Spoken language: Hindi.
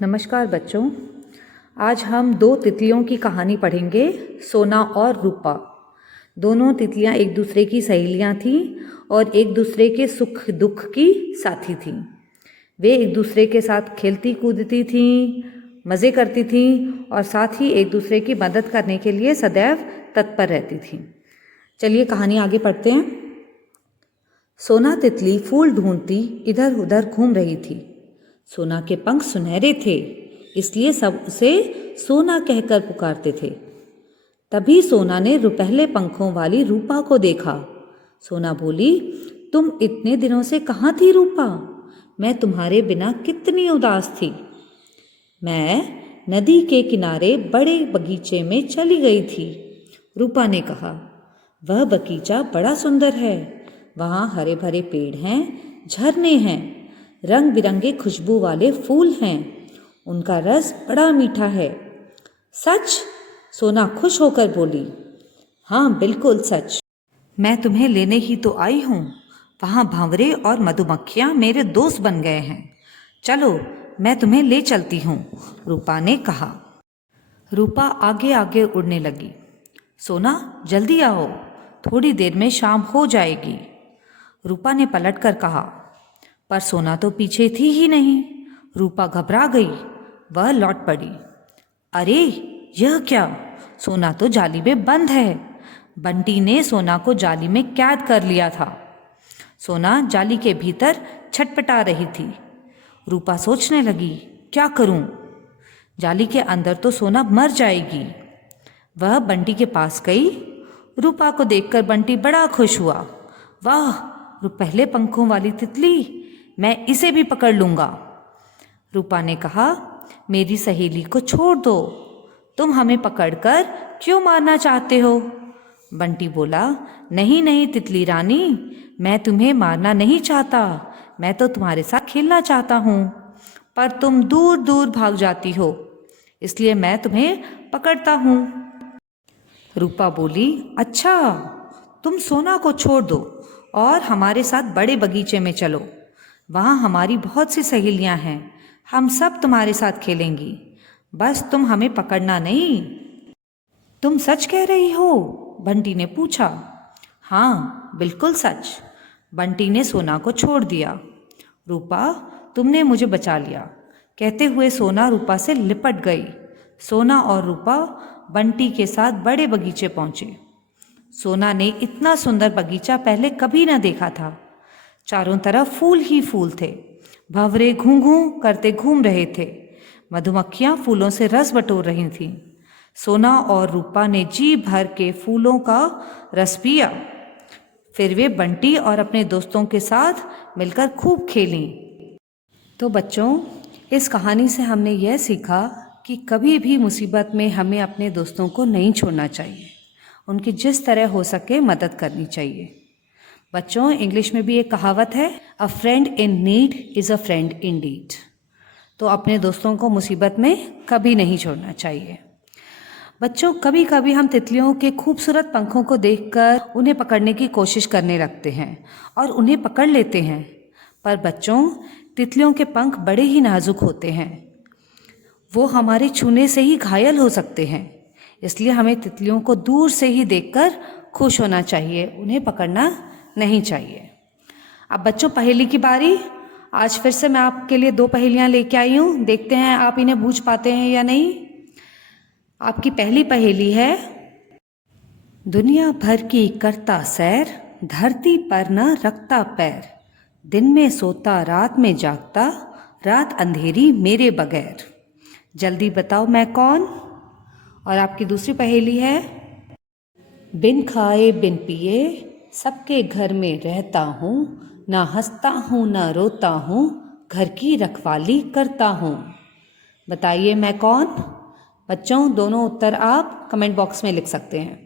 नमस्कार बच्चों, आज हम दो तितलियों की कहानी पढ़ेंगे, सोना और रूपा। दोनों तितलियां एक दूसरे की सहेलियां थीं और एक दूसरे के सुख दुख की साथी थीं। वे एक दूसरे के साथ खेलती कूदती थीं, मज़े करती थीं और साथ ही एक दूसरे की मदद करने के लिए सदैव तत्पर रहती थीं। चलिए कहानी आगे पढ़ते हैं। सोना तितली फूल ढूंढती इधर उधर घूम रही थी। सोना के पंख सुनहरे थे, इसलिए सब उसे सोना कहकर पुकारते थे। तभी सोना ने रुपहले पंखों वाली रूपा को देखा। सोना बोली, तुम इतने दिनों से कहाँ थी रूपा? मैं तुम्हारे बिना कितनी उदास थी। मैं नदी के किनारे बड़े बगीचे में चली गई थी, रूपा ने कहा। वह बगीचा बड़ा सुंदर है। वहाँ हरे भरे पेड़ हैं, झरने हैं, रंग बिरंगे खुशबू वाले फूल हैं। उनका रस बड़ा मीठा है। सच? सोना खुश होकर बोली। हाँ, बिल्कुल सच। मैं तुम्हें लेने ही तो आई हूँ। वहाँ भंवरे और मधुमक्खियाँ मेरे दोस्त बन गए हैं। चलो, मैं तुम्हें ले चलती हूँ, रूपा ने कहा। रूपा आगे आगे उड़ने लगी। सोना, जल्दी आओ, थोड़ी देर में शाम हो जाएगी, रूपा ने पलटकर कहा। पर सोना तो पीछे थी ही नहीं। रूपा घबरा गई। वह लौट पड़ी। अरे, यह क्या? सोना तो जाली में बंद है। बंटी ने सोना को जाली में कैद कर लिया था। सोना जाली के भीतर छटपटा रही थी। रूपा सोचने लगी, क्या करूं? जाली के अंदर तो सोना मर जाएगी। वह बंटी के पास गई। रूपा को देखकर बंटी बड़ा खुश हुआ। वाह, पहले पंखों वाली तितली, मैं इसे भी पकड़ लूंगा। रूपा ने कहा, मेरी सहेली को छोड़ दो। तुम हमें पकड़कर क्यों मारना चाहते हो? बंटी बोला, नहीं नहीं तितली रानी, मैं तुम्हें मारना नहीं चाहता। मैं तो तुम्हारे साथ खेलना चाहता हूँ, पर तुम दूर दूर भाग जाती हो, इसलिए मैं तुम्हें पकड़ता हूँ। रूपा बोली, अच्छा, तुम सोना को छोड़ दो और हमारे साथ बड़े बगीचे में चलो। वहाँ हमारी बहुत सी सहेलियाँ हैं। हम सब तुम्हारे साथ खेलेंगी। बस तुम हमें पकड़ना नहीं। तुम सच कह रही हो? बंटी ने पूछा। हाँ, बिल्कुल सच। बंटी ने सोना को छोड़ दिया। रूपा, तुमने मुझे बचा लिया, कहते हुए सोना रूपा से लिपट गई। सोना और रूपा बंटी के साथ बड़े बगीचे पहुँचे। सोना ने इतना सुंदर बगीचा पहले कभी न देखा था। चारों तरफ फूल ही फूल थे। भंवरे घूं घूं करते घूम रहे थे। मधुमक्खियां फूलों से रस बटोर रही थीं। सोना और रूपा ने जी भर के फूलों का रस पिया। फिर वे बंटी और अपने दोस्तों के साथ मिलकर खूब खेलीं। तो बच्चों, इस कहानी से हमने यह सीखा कि कभी भी मुसीबत में हमें अपने दोस्तों को नहीं छोड़ना चाहिए। उनकी जिस तरह हो सके मदद करनी चाहिए। बच्चों, इंग्लिश में भी एक कहावत है, a friend in need is a friend in deed. तो अपने दोस्तों को मुसीबत में कभी नहीं छोड़ना चाहिए। बच्चों, कभी कभी हम तितलियों के खूबसूरत पंखों को देखकर उन्हें पकड़ने की कोशिश करने लगते हैं और उन्हें पकड़ लेते हैं। पर बच्चों, तितलियों के पंख बड़े ही नाजुक होते हैं। वो हमारे छूने से ही घायल हो सकते हैं। इसलिए हमें तितलियों को दूर से ही देखकर खुश होना चाहिए, उन्हें पकड़ना नहीं चाहिए। अब बच्चों, पहेली की बारी। आज फिर से मैं आपके लिए दो पहेलियां लेके आई हूँ। देखते हैं आप इन्हें बूझ पाते हैं या नहीं। आपकी पहली पहेली है, दुनिया भर की करता सैर, धरती पर न रखता पैर, दिन में सोता रात में जागता, रात अंधेरी मेरे बगैर। जल्दी बताओ मैं कौन? और आपकी दूसरी पहेली है, बिन खाए बिन पिए सबके घर में रहता हूँ, ना हंसता हूँ ना रोता हूँ, घर की रखवाली करता हूँ। बताइए मैं कौन? बच्चों, दोनों उत्तर आप कमेंट बॉक्स में लिख सकते हैं।